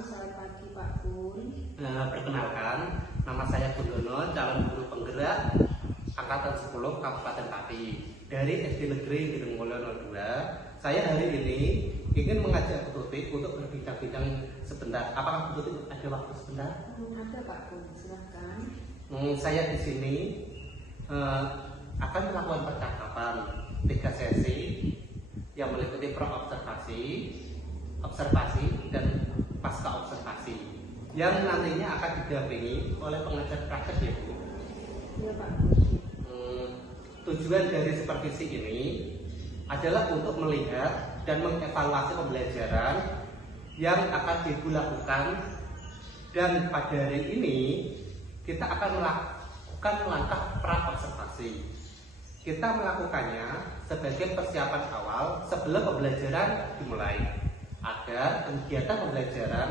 selamat pagi Pak Kun. Perkenalkan, nama saya Gundono, calon guru penggerak Angkatan 10 Kabupaten Pati dari SD Negeri Girungmulyo 02. Saya hari ini ingin mengajak Bu Tutik untuk berbincang-bincang sebentar. Apakah Bu Tutik ada waktu sebentar? Ada Pak Kun, silahkan. Saya di sini akan melakukan percakapan 3 sesi yang meliputi pra-observasi, observasi, dan pasca observasi yang nantinya akan didampingi oleh pengajar praktek ya Bu. Iya Pak. Tujuan dari supervisi ini adalah untuk melihat dan mengevaluasi pembelajaran yang akan dilakukan, dan pada hari ini kita akan melakukan langkah pra-observasi. Kita melakukannya sebagai persiapan awal sebelum pembelajaran dimulai, agar kegiatan pembelajaran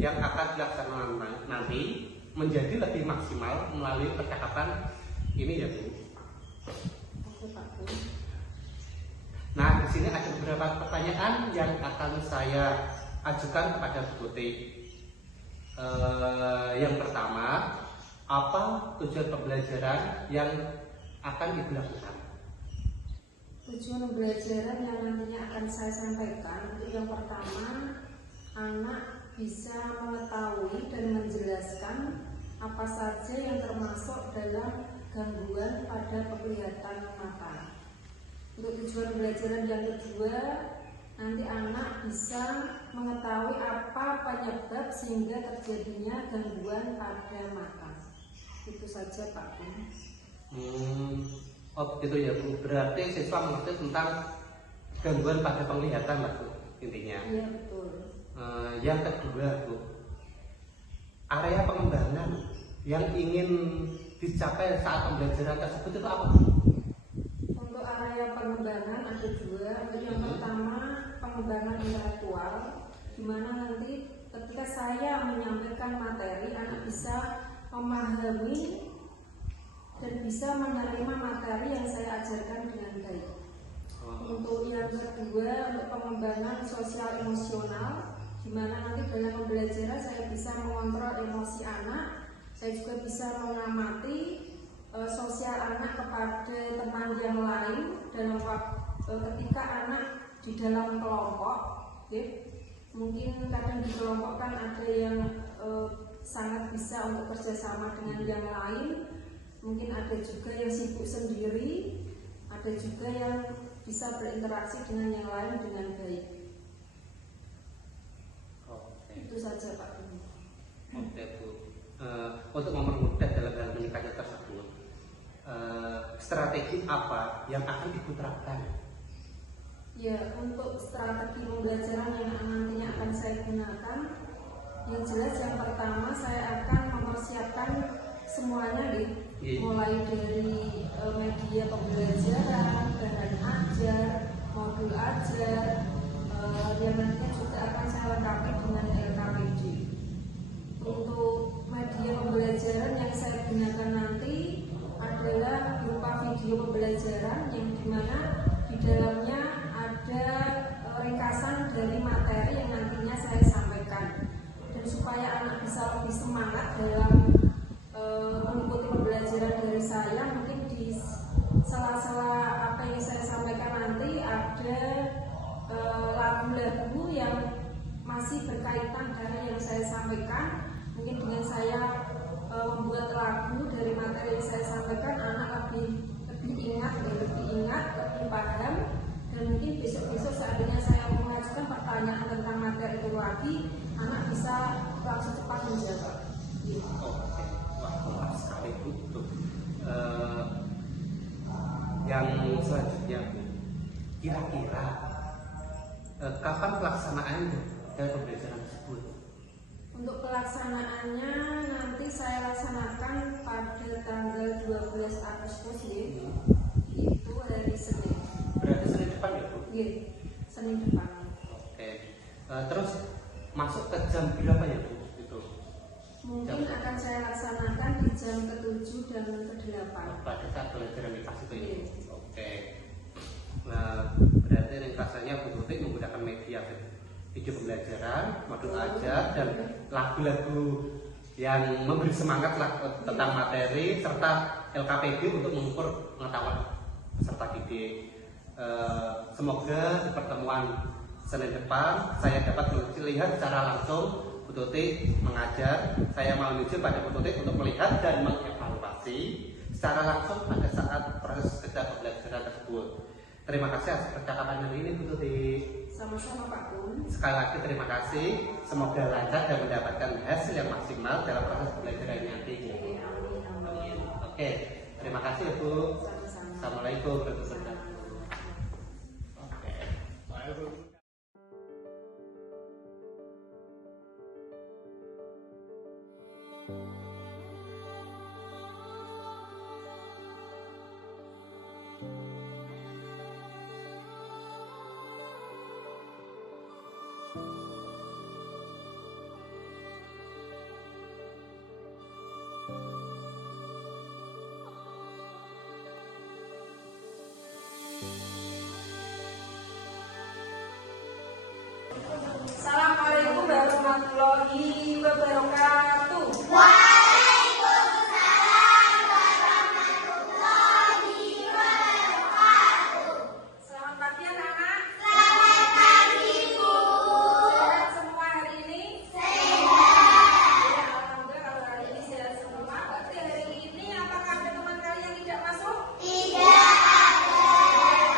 yang akan dilaksanakan nanti menjadi lebih maksimal melalui percakapan ini ya Bu. Oke Pak Kun. Nah, di sini ada beberapa pertanyaan yang akan saya ajukan kepada Bu Tutik. Yang pertama, apa tujuan pembelajaran yang akan dilakukan? Tujuan pembelajaran yang nantinya akan saya sampaikan untuk yang pertama, anak bisa mengetahui dan menjelaskan apa saja yang termasuk dalam gangguan pada penglihatan mata. Untuk tujuan pembelajaran yang kedua, nanti anak bisa mengetahui apa penyebab sehingga terjadinya gangguan pada mata. Itu saja Pak Kun. Oh begitu ya Bu. Berarti siswa mengerti tentang gangguan pada penglihatan lah Bu, intinya. Iya betul. Yang kedua Bu, area pengembangan yang ingin dicapai saat pembelajaran tersebut itu apa? Untuk area pengembangan ada dua. Untuk yang pertama, pengembangan intelektual, di mana nanti ketika saya menyampaikan materi, anak bisa memahami dan bisa menerima materi yang saya ajarkan dengan baik. Untuk yang kedua, untuk pengembangan sosial emosional, di mana nanti dalam pembelajaran saya bisa mengontrol emosi anak, saya juga bisa mengamati sosial anak kepada teman yang lain dalam ketika anak di dalam kelompok, mungkin kadang di kelompok kan ada yang sangat bisa untuk kerjasama dengan yang lain, mungkin ada juga yang sibuk sendiri, ada juga yang bisa berinteraksi dengan yang lain dengan baik. Itu saja Pak. Oke Bu. Untuk mempermudah dalam hal menyikapi tersebut, strategi apa yang akan diterapkan? Ya, untuk strategi pembelajaran yang nantinya akan saya gunakan, yang jelas yang pertama saya akan mempersiapkan semuanya mulai dari media pembelajaran, bahan ajar, modul ajar, yang nantinya juga akan saya lengkapi dengan LKPD. Untuk media pembelajaran yang saya gunakan nanti adalah berupa video pembelajaran yang dimana di dalamnya ada ringkasan dari materi yang nantinya saya sampaikan, dan supaya anak bisa lebih semangat dalam mengikuti pembelajaran dari saya, mungkin di sela-sela apa yang saya sampaikan nanti ada lagu-lagu yang masih berkaitan dengan yang saya sampaikan. Mungkin dengan saya membuat lagu dari materi yang saya sampaikan, anak lebih ingat, lebih paham, dan mungkin besok-besok seandainya saya mengajukan pertanyaan tentang materi itu lagi, anak bisa langsung cepat menjawab. Oke, wah lengkap sekali Bu. Yang selanjutnya Bu, kira-kira kapan pelaksanaan dari pembelajaran tersebut? Untuk pelaksanaannya nanti saya laksanakan pada tanggal 12 Agustus ya. Itu hari Senin. Berarti Senin depan ya Bu? Iya, Senin depan. Oke. Terus masuk ke jam berapa ya Bu? Itu Mungkin akan saya laksanakan di jam ke-7 dan ke-8. pada saat pelajaran di kelas itu ya? Iya. Oke. Nah, berarti ringkasannya Bu Tutik menggunakan media video pembelajaran, modul ajar, dan lagu-lagu yang memberi semangat tentang materi serta LKPD untuk mengukur pengetahuan peserta didik. Semoga di pertemuan Senin depan saya dapat melihat secara langsung Bu Tuti mengajar. Saya mau menuju pada Bu Tuti untuk melihat dan mengevaluasi secara langsung pada saat proses kerja pembelajaran tersebut. Terima kasih atas percakapan hari ini Bu Tuti. Sama-sama Pak Kun. Sekali lagi terima kasih. Semoga lancar dan mendapatkan hasil yang maksimal dalam proses pembelajaran nanti. Amin. Oke, terima kasih Bu. Sama-sama. Assalamualaikum warahmatullahi wabarakatuh. Assalamualaikum warahmatullahi wabarakatuh. Selamat pagi anak-anak. Selamat pagi Bu. Sehat semua hari ini? Sehat. Ya, alhamdulillah kalau hari ini sehat semua. Berarti hari ini apakah ada teman kalian yang tidak masuk?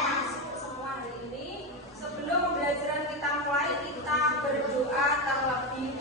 Masuk semua hari ini. Sebelum pembelajaran kita mulai, kita berdoa terlebih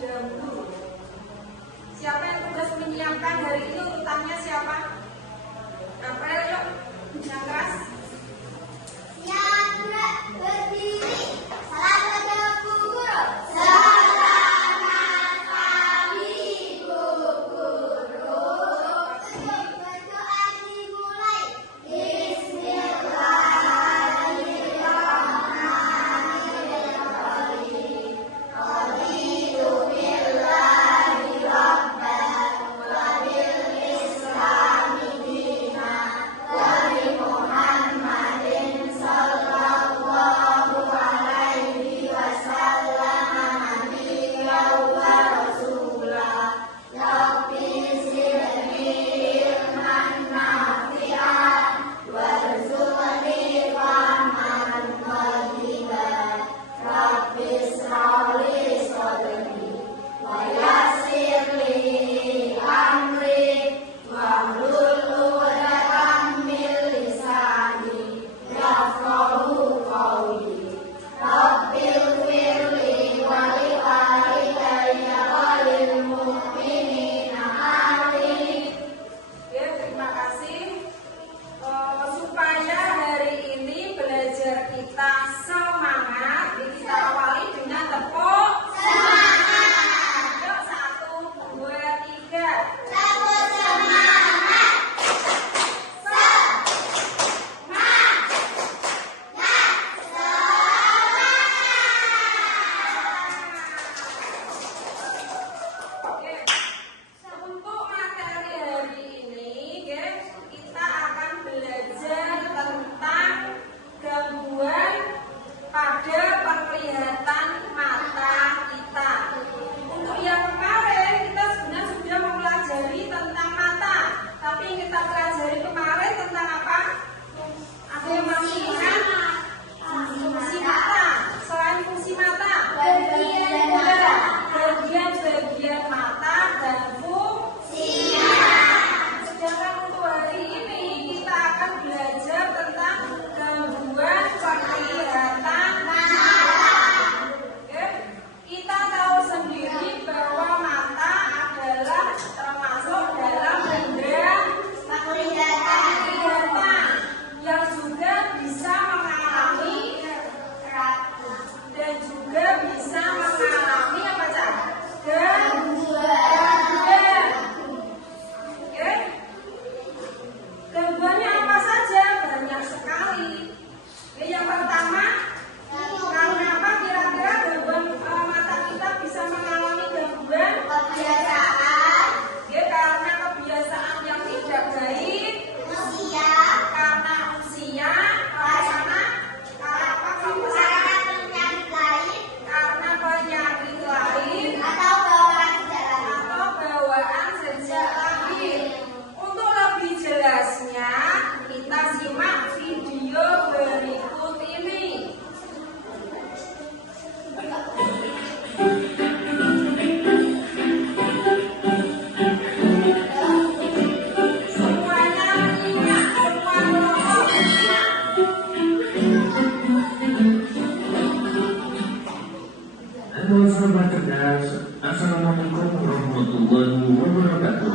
Assalamualaikum warahmatullahi wabarakatuh.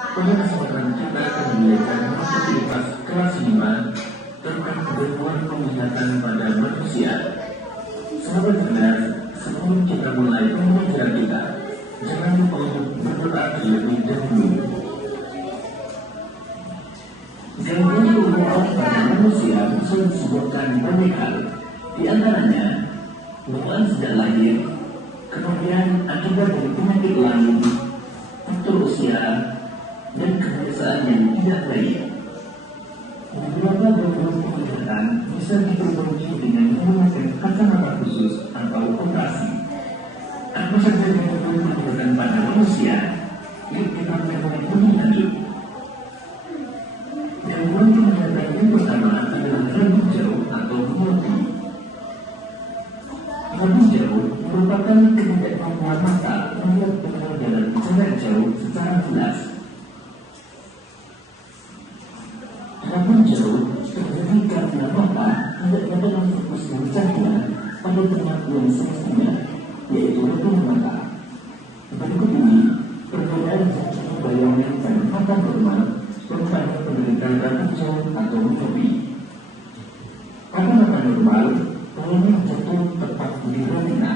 Pada kesempatan kita akan belajar materi kelas 5 tentang gangguan penglihatan pada manusia. Sahabat cerdas, sebelum kita mulai pembelajaran kita, jangan lupa untuk berdoa terlebih dahulu. Gangguan penglihatan pada manusia bisa disebabkan banyak hal, di antaranya bawaan sejak lahir, kemudian akibat dari penyakit lain, faktor usia, dan kebiasaan yang tidak baik. Beberapa gangguan penglihatan bisa diperbaiki dengan menggunakan kacamata khusus atau operasi. Apa saja gangguan penglihatan pada manusia? Yuk kita melihat lebih lanjut. Gangguan penglihatan yang pertama adalah rabun jauh atau miopi. Rabun jauh merupakan ketidakmampuan mata melihat pengenal jalan jarak jauh secara jelas. Rabun jauh terjadi karena mata tidak dapat memfokuskan cahaya pada pengakuan semestinya, yaitu rabun mata. Berikut ini perbedaan antara bayangan dan mata normal pada penderita rabun jauh atau miopi. Pada mata normal, bayangan jatuh tepat di retina.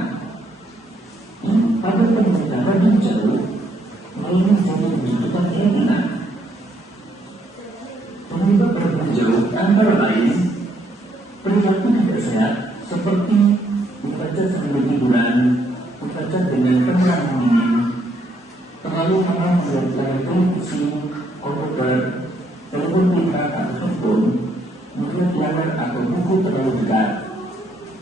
Pada penderita rabun jauh, bayangan jatuh di dekat retina. Penyebab rabun jauh antara lain perilaku tidak sehat seperti membaca sambil tiduran, membaca dengan penerang dingin, terlalu lama melihat layar televisi, komputer, telepon pintar atau handphone, melihat layar atau buku terlalu dekat,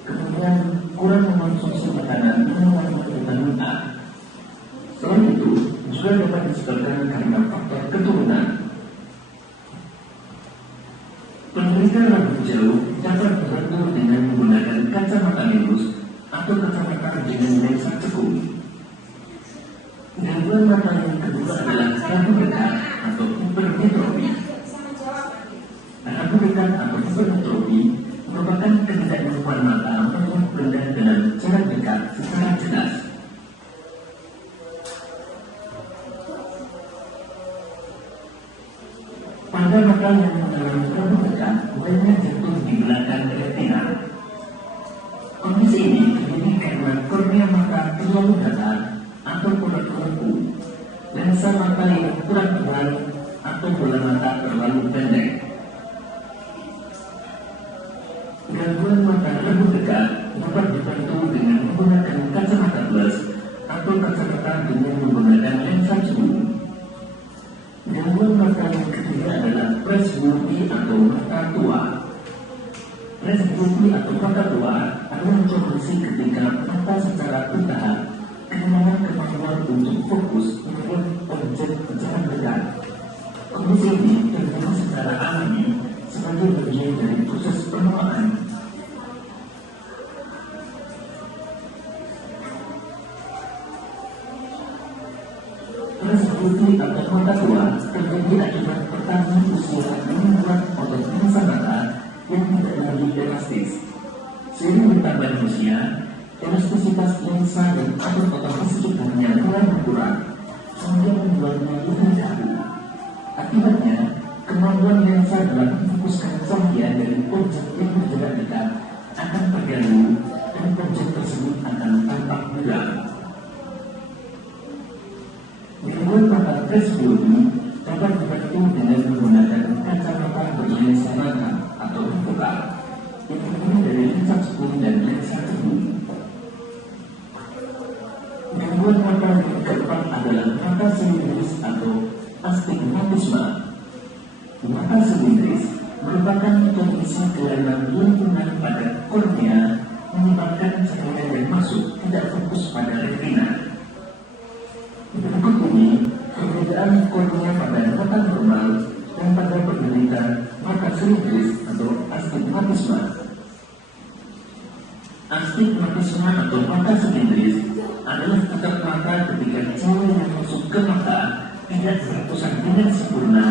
kemudian kurang mengonsumsi makanan yang mengandung vitamin A. Selain itu, juga dapat disebabkan karena faktor keturunan. Penderita rabun jauh dapat dibantu dengan menggunakan kacamata minus atau kacamata dengan lensa cekung. Gangguan mata yang kedua adalah rabun dekat atau hipermetropi. Rabun dekat atau hipermetropi merupakan ketidakmampuan mata melihat benda dalam jarak dekat secara jelas. Pada mata yang mengalami rabun dekat, bayangan jatuh di belakang retina. Kondisi ini terjadi karena kornea mata terlalu datar atau kurang kaku, lensa mata yang kurang tebal atau bola mata terlalu pendek. Gangguan mata rabun dekat dapat dibantu dengan menggunakan kacamata plus atau kacamata dengan menggunakan lensa zoom. Gangguan mata yang ketiga adalah presbyopia atau mata tua. Presbyopia atau mata tua adalah kondisi ketika mata secara bertahap kehilangan kemampuan untuk fokus melihat objek jarak dekat. Kondisi ini terjadi secara alami sebagai bagian dari proses penuaan. Presbyopia atau mata tua terjadi akibat pertambahan usia yang membuat otot lensa mata yang tidak lagi elastis. Seiring bertambahnya usia, elastisitas lensa dan otot-otot di sekitarnya mulai berkurang, sehingga membuatnya lebih kaku. Akibatnya, kemampuan lensa dalam memfokuskan cahaya dari objek yang berjarak dekat akan terganggu dan objek tersebut akan tampak buram. Gangguan mata presbyopia dapat dibantu dengan menggunakan kacamata berlensa mata atau bifokal yang terdiri dari lensa cekung dan lensa cekung. Gangguan mata yang keempat adalah mata silindris atau astigmatisme. Mata silindris merupakan kondisi kelainan lingkungan pada kornea menyebabkan cahaya yang masuk tidak fokus pada retina. Berikut ini perbedaan kornea pada mata normal dan pada penderita mata silindris atau astigmatisme. Astigmatisme atau mata silindris adalah tetap mata ketika cahaya yang masuk ke mata tidak berpusat dengan sempurna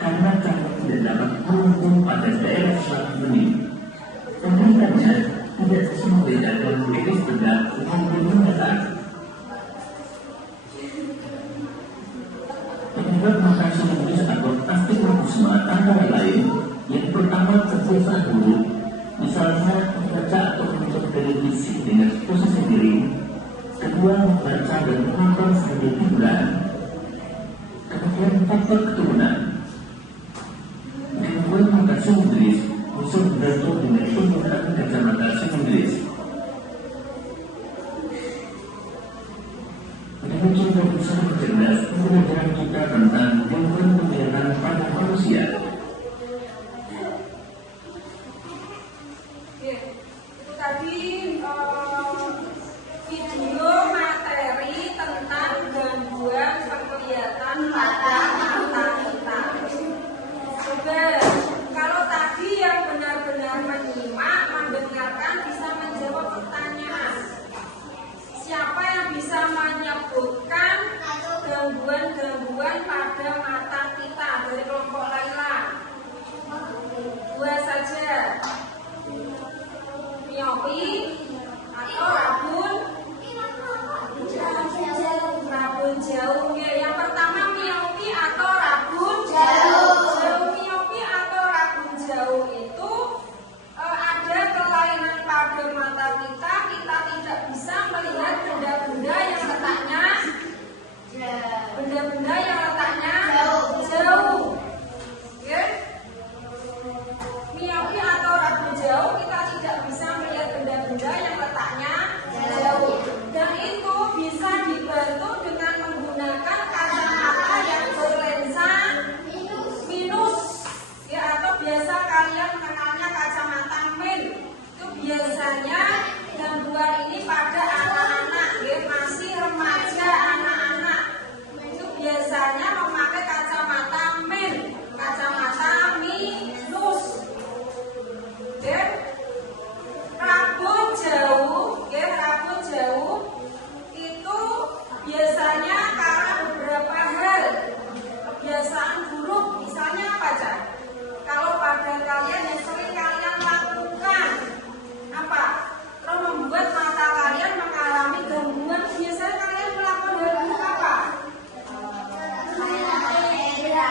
karena cahaya tidak dapat menghubung pada daerah selaput benih. Penderitanya tidak bisa membedakan iris tegak dengan benih datar. Gangguan mata psikologis atau astigmatisme antara lain yang pertama kebiasaan buruk, misalnya membaca atau menonton televisi dengan posisi miring. Kedua, membaca dan menonton sebagai hiburan. Kemudian faktor keturunan. Gangguan mata psikologis bisa bergantung dengan penggunaan kacamata psikologis. Menuju dan bisa cerdas mengajarkan kita tentang gangguan pemeliharaan pada manusia. Itu tadi video materi tentang gangguan penglihatan pada mata kita. Oke, kalau tadi yang benar-benar menyimak, mendengarkan bisa menjawab pertanyaan. Siapa yang bisa menyebutkan gangguan-gangguan pada mata kita dari kelompok Laila? Dua saja. Miopi atau rabun jauh. Yang pertama miopi atau rabun jauh. Miopi atau rabun jauh itu ada kelainan pada mata kita tidak bisa melihat benda-benda yang letaknya jauh. Ya. Miopi atau rabun jauh, kita tidak bisa melihat benda-benda yang letaknya jauh. Dan itu bisa dibantu dengan menggunakan kacamata yang berlensa minus. Ya, atau biasa kalian mengenalnya kacamata min. Itu biasanya gangguan ini pada anak-anak, ya, masih remaja, anak-anak. Itu biasanya memakai kacamata min, kacamata minus. Ya. Rabun jauh itu biasanya karena beberapa hal kebiasaan buruk. Misalnya apa aja? Kalau pada kalian yang sering kalian lakukan apa? Terus membuat mata kalian mengalami gangguan. Biasanya kalian melakukan hal buruk apa? Iya.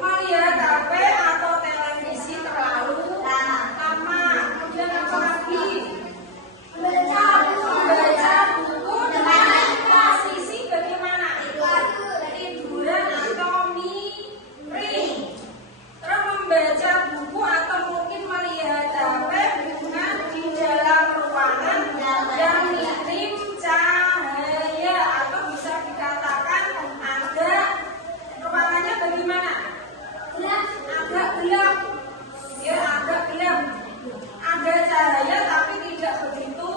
Melihat HP atau televisi terlalu lama. Kemudian apa lagi? Membaca buku dengan posisi bagaimana? Tiduran atau miring. Terus membaca buku atau mungkin melihat HP dengan di dalam ruangan yang minim cahaya, atau bisa dikatakan agak ruangannya bagaimana? Agak gelap. Ya, agak gelap. Ada cahaya tapi tidak begitu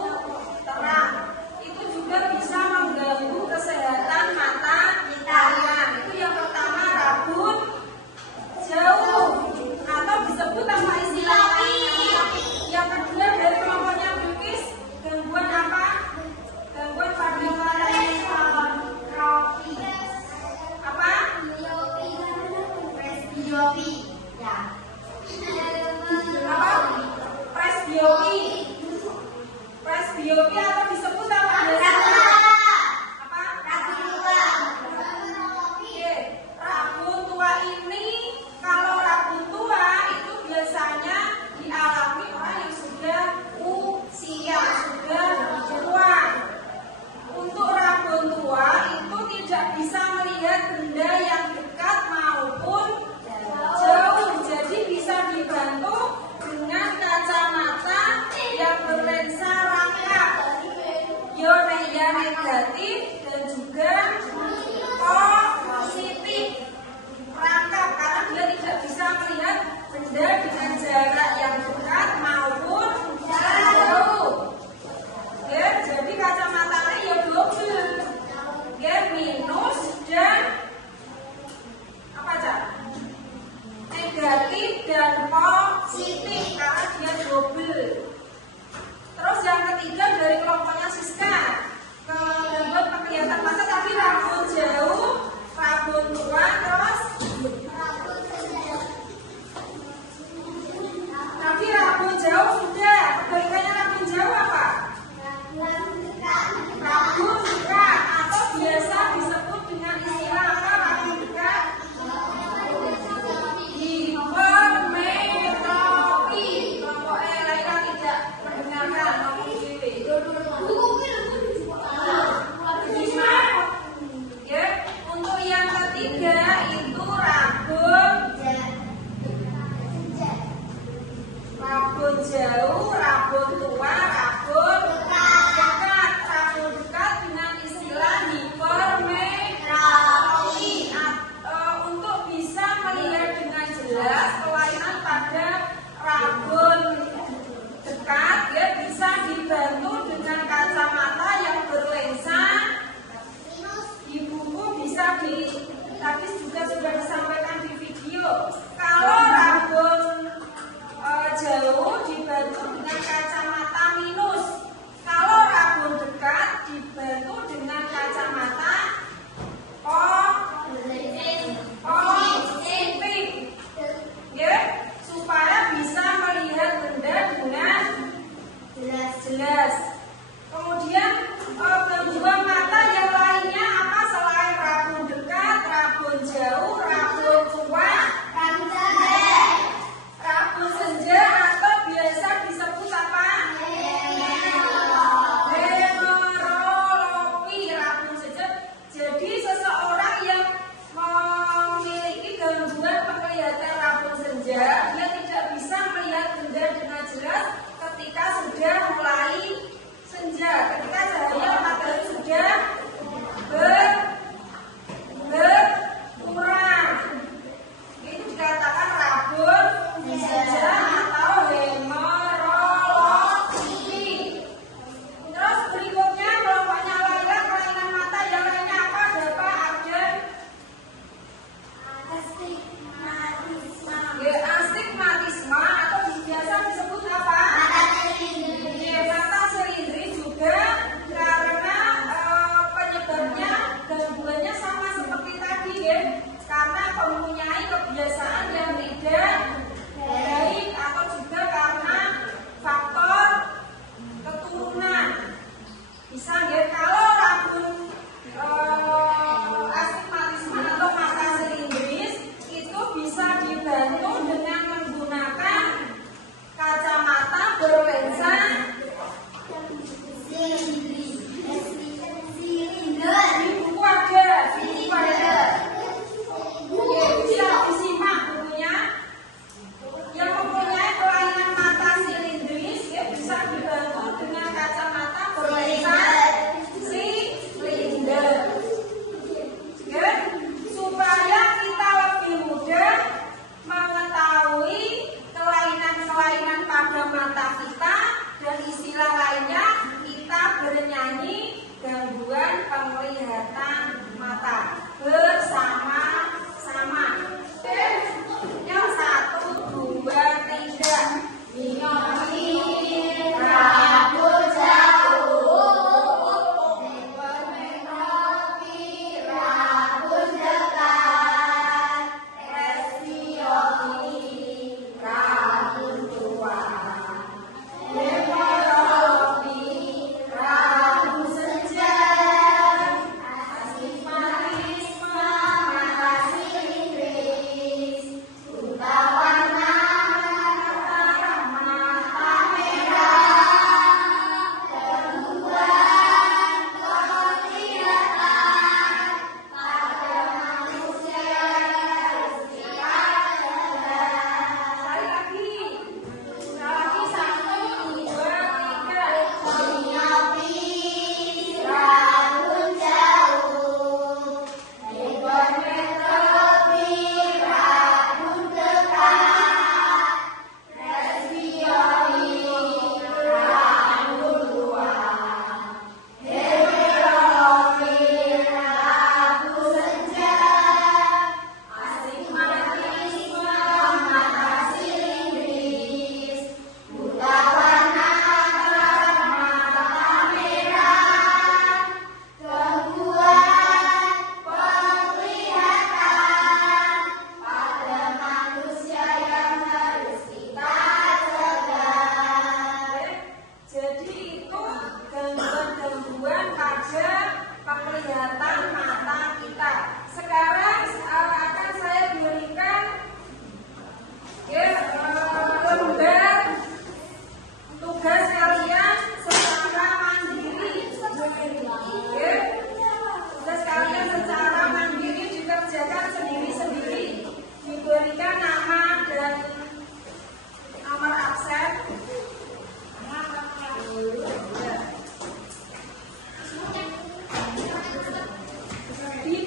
terang. Itu juga bisa mengganggu kesehatan mata kalian. Itu yang pertama, rabun jauh atau disebut nama istilah lainnya. Yang kedua dari kelompoknya Bukis, gangguan apa? Gangguan pada mata apa? Presbiopi atau disebut apa biasanya? Apa? Rabun tua ini, kalau rabun tua itu biasanya dialami orang yang sudah usia, sudah tua. Untuk rabun tua itu tidak bisa melihat benda yang dekat maupun jauh, jadi bisa dibantu dengan kacamata yang berlensa rangkap, ionia negatif dan juga positif rangkap, karena dia tidak bisa melihat benda dengan jarak yang dekat maupun jauh. Ya, jadi kacamatanya ya double, ya, minus dan apa aja? Negatif dan positif, karena dia double. Terus yang ketiga dari kelompoknya Siska, gangguan penglihatan mata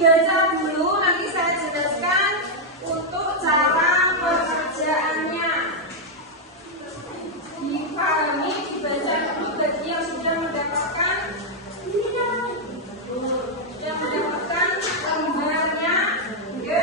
dibaca dulu, nanti saya jelaskan untuk cara pengerjaannya. Dipahami, dibaca dulu bagi yang sudah mendapatkan lembarnya. Oke.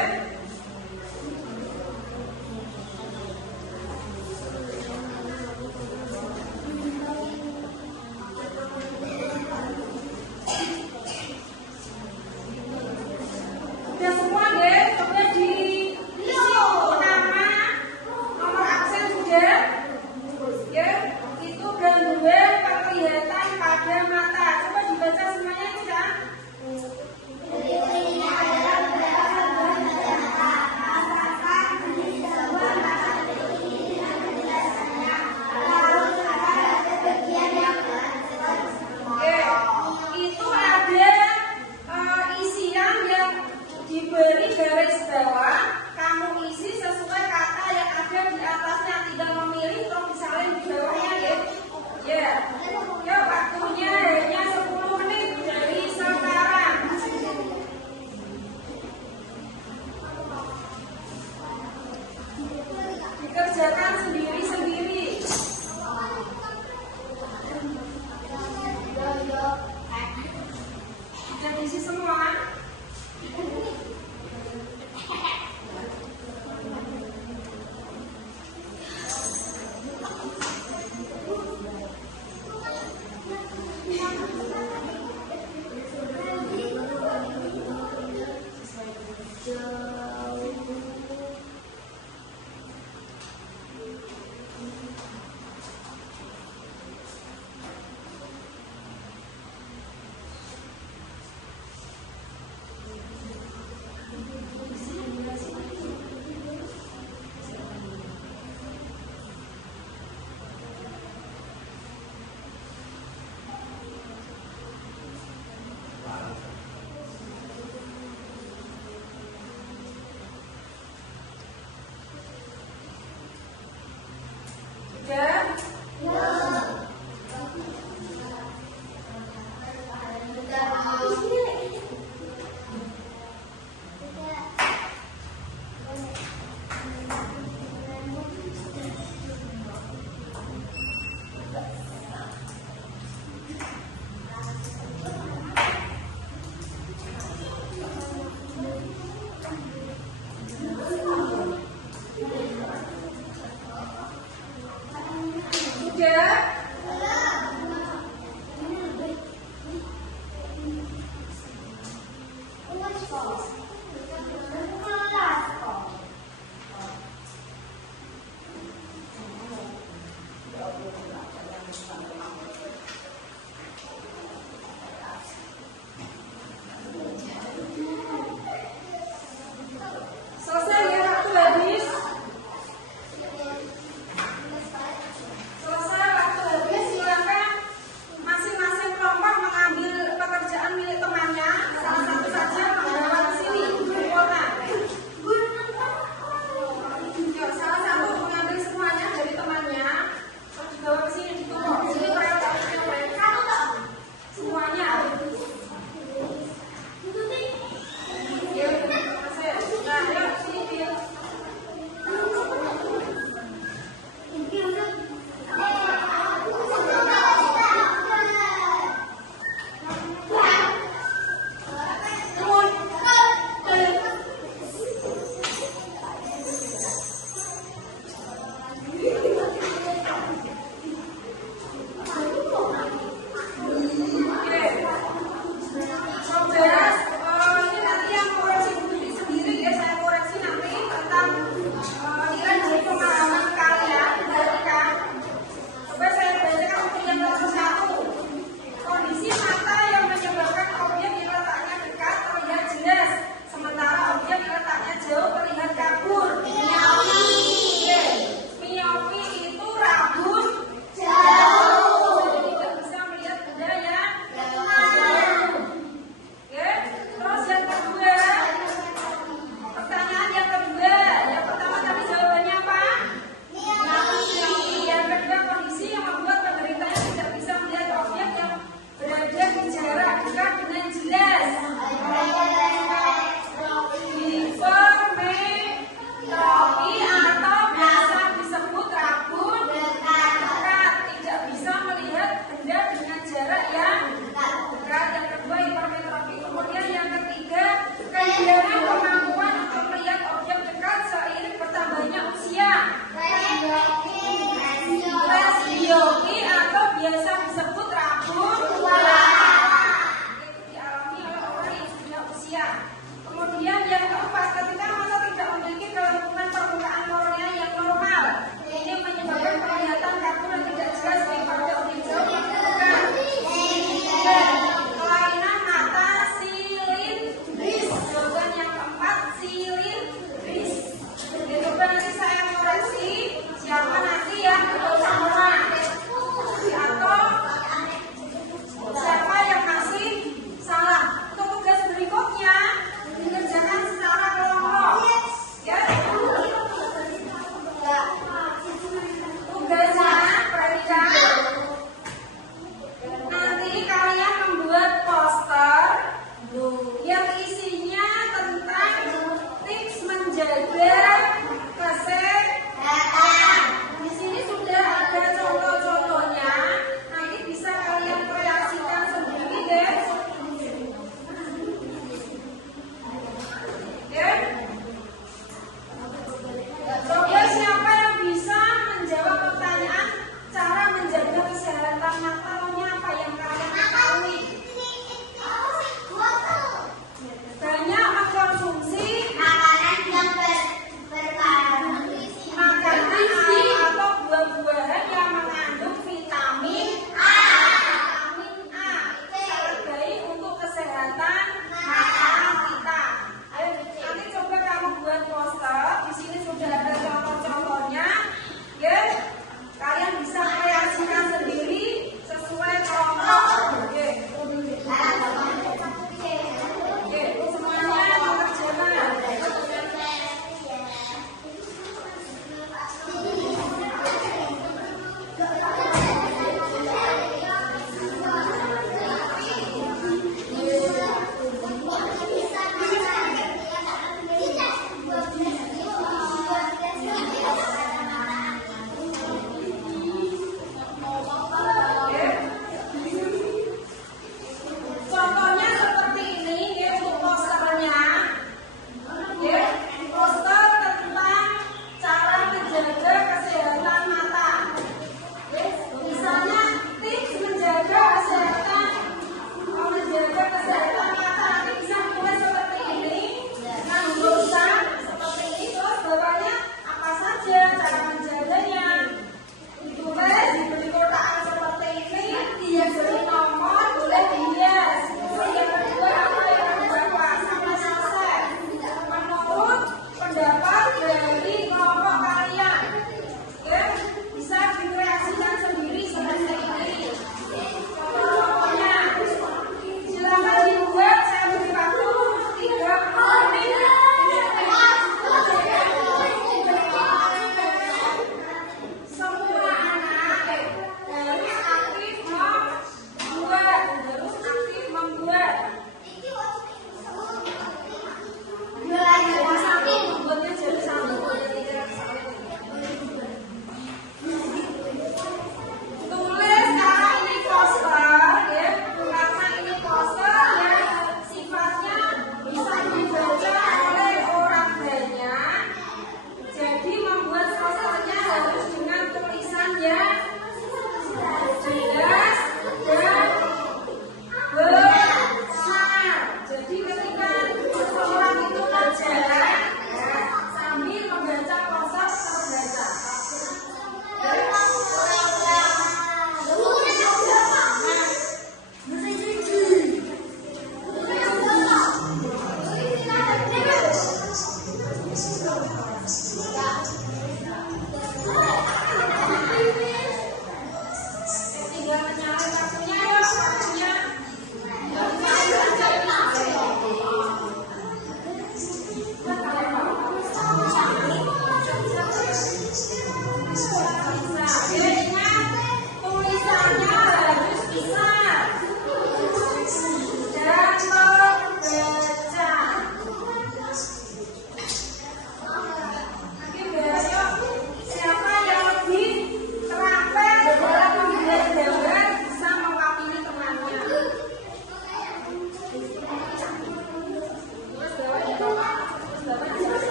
Sudah semua deh, coba diisi nama, nomor absen sudah. Ya, itu gangguan penglihatan pada mata. Coba dibaca semuanya ya. Oke, itu ada isian yang diberi garis bawah. Kamu isi sesuai kata yang ada di atasnya, tidak memilih terus disalin di bawahnya ya. Ya, ya waktunya hanya 10 menit dari sekarang. Dikerjakan sendiri-sendiri. Sudah diisi semua?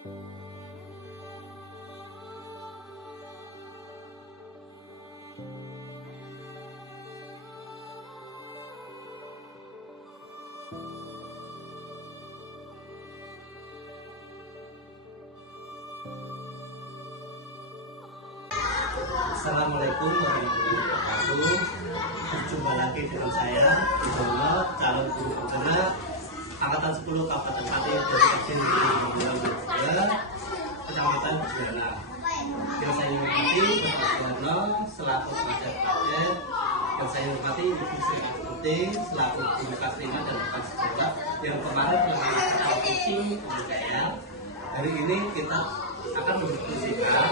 Assalamualaikum warahmatullahi wabarakatuh. Berjumpa lagi dengan saya, Idono, calon guru penggerak Angkatan 10 Kabupaten Pati dari SD Negeri 2, Kecamatan Bujana. Yang saya hormati Bapak Suwarno selaku pengajar pelajar, yang saya hormati Ibu Sri Putri selaku guru kelas 5 dan kelas sekolah yang kemarin telah melakukan coaching untuk saya. Hari ini kita akan mendiskusikan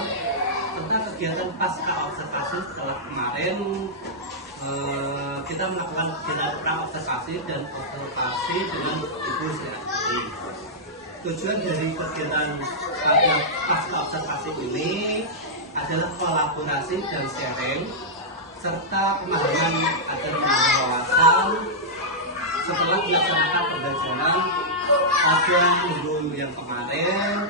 tentang kegiatan pasca observasi setelah kemarin kita melakukan kegiatan pra observasi dan observasi dengan Ibu Sri. Tujuan dari kegiatan pasca observasi ini adalah kolaborasi dan sharing serta pemahaman agar menambah wawasan setelah dilaksanakan pembelajaran pada minggu yang kemarin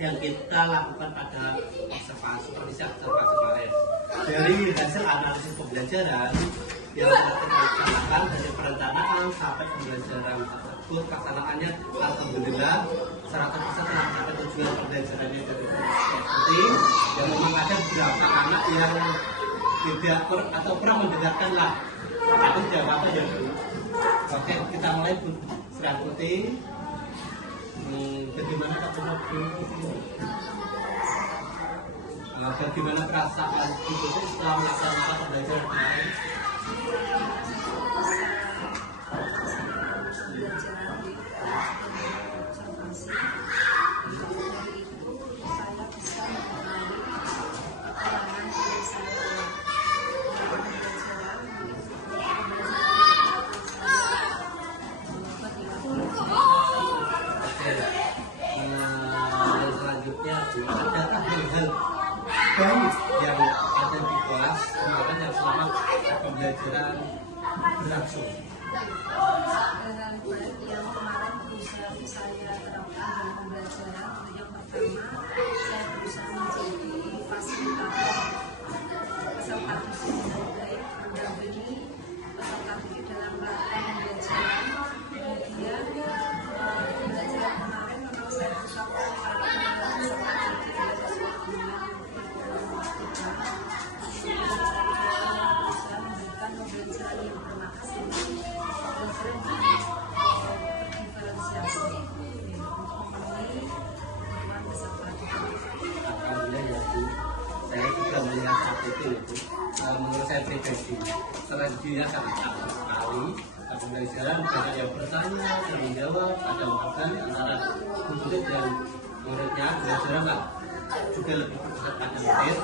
yang kita lakukan pada kondisi observasi kemarin. Dari hasil analisis pembelajaran yang telah kita laksanakan dari perencanaan sampai pembelajaran tersebut, pelaksanaannya alhamdulillah 100% telah mencapai tujuan pembelajarannya dari seperti yang memang ada beberapa anak yang tidak atau kurang mendengarkan lah atau jawaban yang dulu. Oke, kita mulai Bu Sri Putri. Bagaimana perasaan itu setelah melaksanakan pembelajaran kemarin? Adakah hal-hal baru yang ada di kelas kemarin yang selama pembelajaran berlangsung? Yang kemarin berusaha saya terapkan dalam pembelajaran, yang pertama saya berusaha menjadi fasilitator peserta didik dengan baik, mendampingi peserta didik dalam melakukan pembelajaran. Kemudian pembelajaran kemarin memang saya berusaha saya juga melihat saat itu menurut saya pribadi setelah dia sangat aktif sekali pembelajaran, banyak yang bertanya dan menjawab, ada hubungan antara murid dan muridnya. Pembelajaran lah juga lebih berpusat pada murid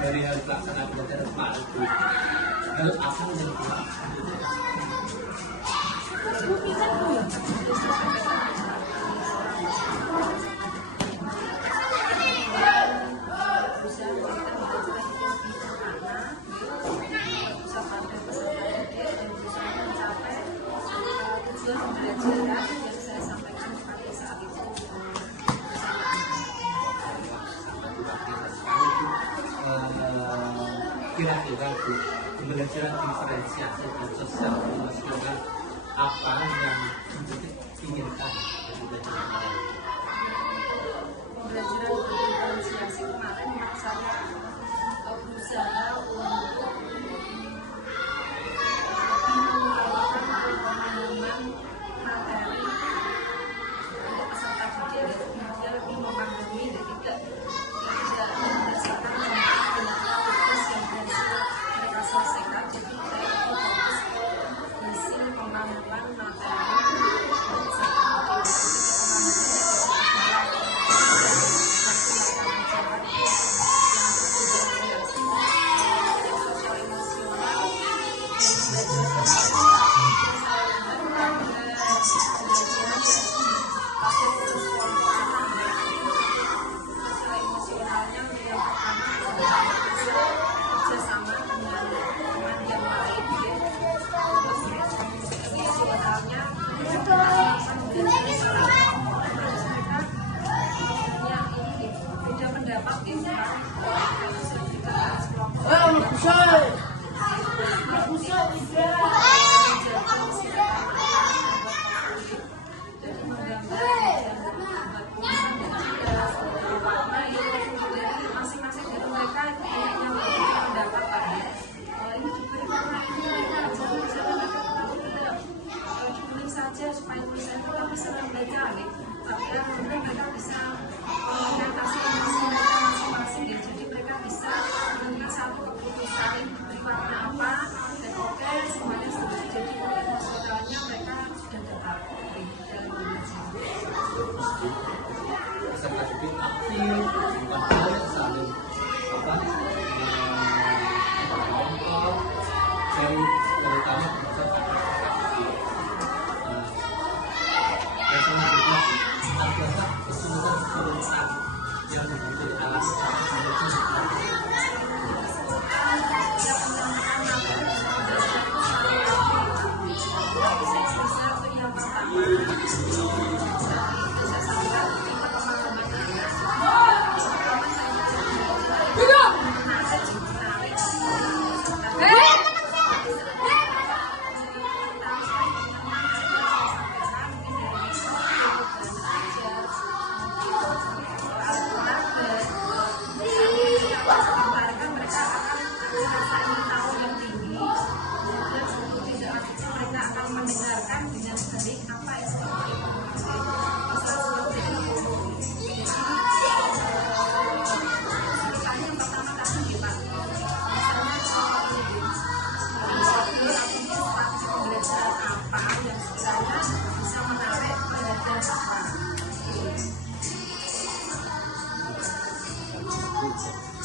dari hal pelaksanaan pembelajaran kemarin itu. Hal apa yang dilakukan? pembelajaran yang saya sampaikan pada saat itu kira-kira Bu, pembelajaran diferensiasi dan sosial emosional apa yang diinginkan dari pembelajaran kemarin? Pembelajaran diferensiasi kemarin memang saya berusaha untuk pemahaman materi untuk peserta didik, dia lebih memahami dan tidak berdasarkan tugas yang berhasil mereka selesaikan. Jadi saya fokus ke hasil pemahaman materi peserta didik.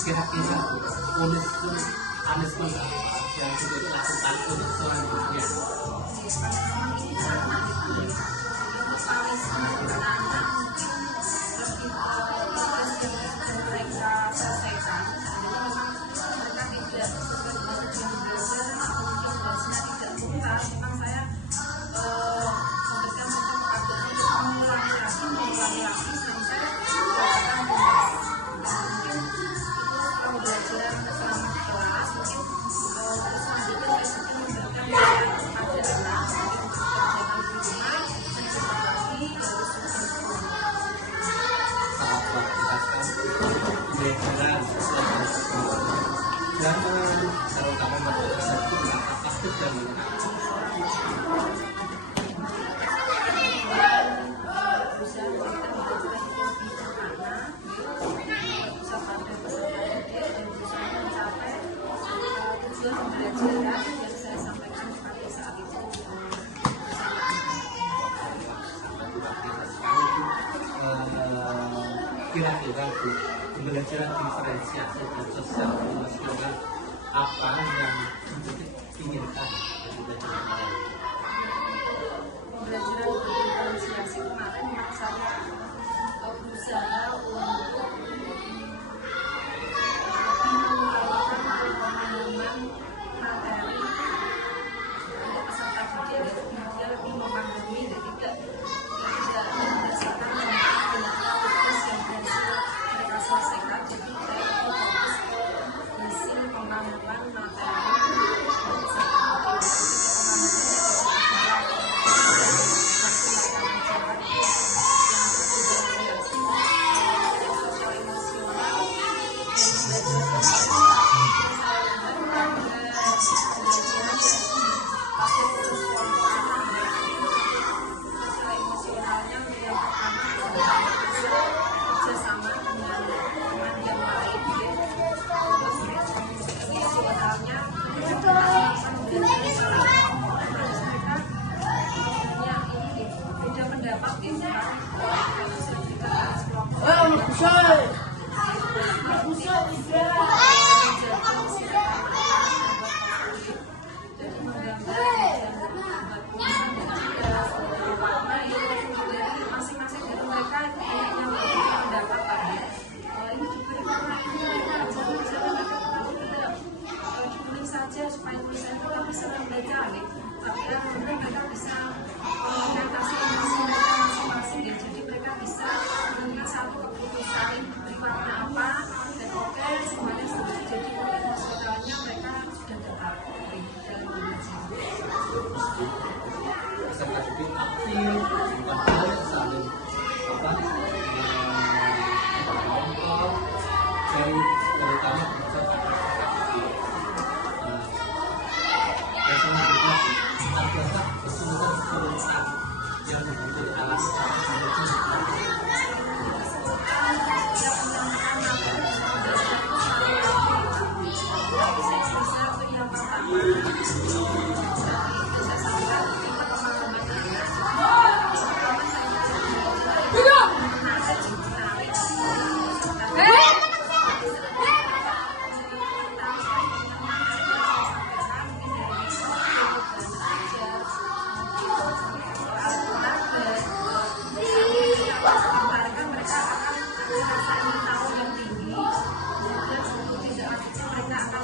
kira-kira punishment apa yang sudah dilakukan untuk selanjutnya? Pertama ini anak itu punishment anak mungkin lebih dan mereka selesaikan. Jadi memang mereka tidak sesuai dengan yang belajar atau mungkin tugasnya tidak tuntas. Memang saya memberikan satu penghargaan untuk mengulangi lagi sampai dilakukan tuntas. Mungkin itu pembelajaran selama di kelas. Mungkin selanjutnya saya juga memberikan pelajaran kepada anak mungkin untuk kerjaan di rumah lagi harus Pembelajaran jangan terutama masyarakat itu apa dan bisa memberikan pelajaran yang lebih sederhana, bisa sampai peserta didik dan bisa mencapai tujuan pembelajaran yang saya sampaikan pada saat itu. Kira-kira Bu, pembelajaran diferensiasi dan sosial emosional apa yang diinginkan dari pembelajaran? Pembelajaran diferensiasi kemarin memang saya berusaha untuk menguraikan pemahaman materi untuk peserta didik, jadi dia lebih memahami dan tidak berdasarkan tugas yang berhasil mereka selesaikan. Jadi saya lebih fokus ke hasil pemahaman materi untuk peserta didik. Supaya tulisan itu lebih senang belajar nih, agar mereka bisa mengatasi emosi mereka masing-masing ya. Jadi mereka bisa menentukan satu keputusan beri warna apa dan oke semuanya setuju. Jadi emosionalnya mereka sudah tertarik dalam belajar. Peserta didik aktif, berbaik, saling mengontrol dan terutama peserta yang selanjutnya adalah kesulitan yang menjadi alasan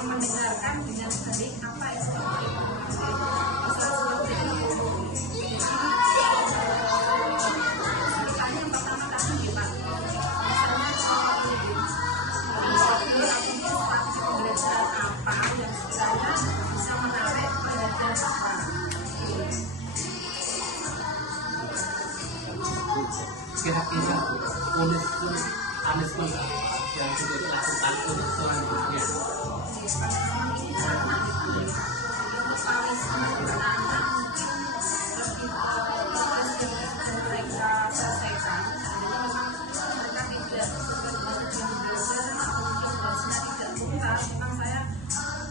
mendengarkan dengan baik apa yang sudah informasi bisa seperti itu. Jadi yang pertama tadi Pak, misalnya soal ini pembelajaran apa yang sekiranya bisa menarik perhatian siswa. Kira-kira punishment apa yang sudah dilakukan untuk selanjutnya? Pertama ini anak itu punishment anak mungkin lebih dan mereka selesaikan. Jadi memang mereka tidak sesuai dengan yang belajar atau mungkin tugasnya tidak tuntas. Memang saya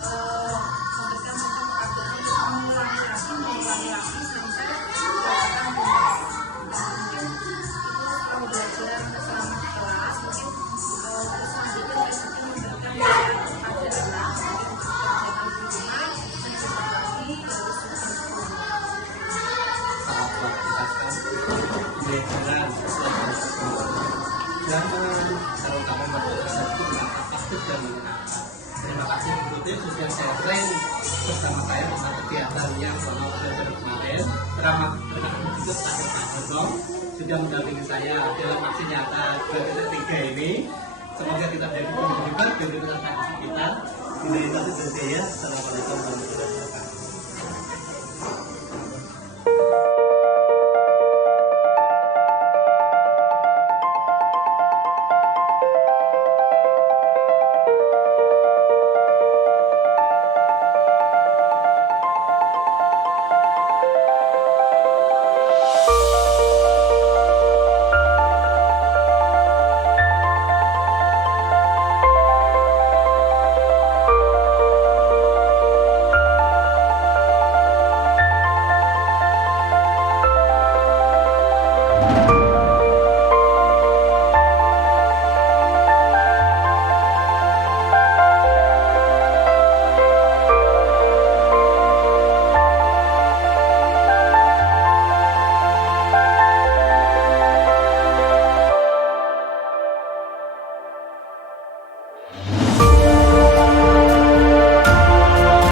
memberikan satu penghargaan untuk mengulangi lagi sampai dilakukan tuntas. Mungkin itu pembelajaran selama di kelas. Mungkin selanjutnya saya juga memberikan keberagaman, terutama masyarakat itu juga pasti sudah menggunakan. Terima kasih Bu Putri sudah sharing bersama saya tentang kegiatan yang selama belajar kemarin. Terima kasih juga pada Pak Gembong sudah mendampingi saya dalam aksi nyata 2.3 ini. Semoga kita dari kehidupan kehidupan kita. Bila itu saja. Assalamualaikum warahmatullahi wabarakatuh.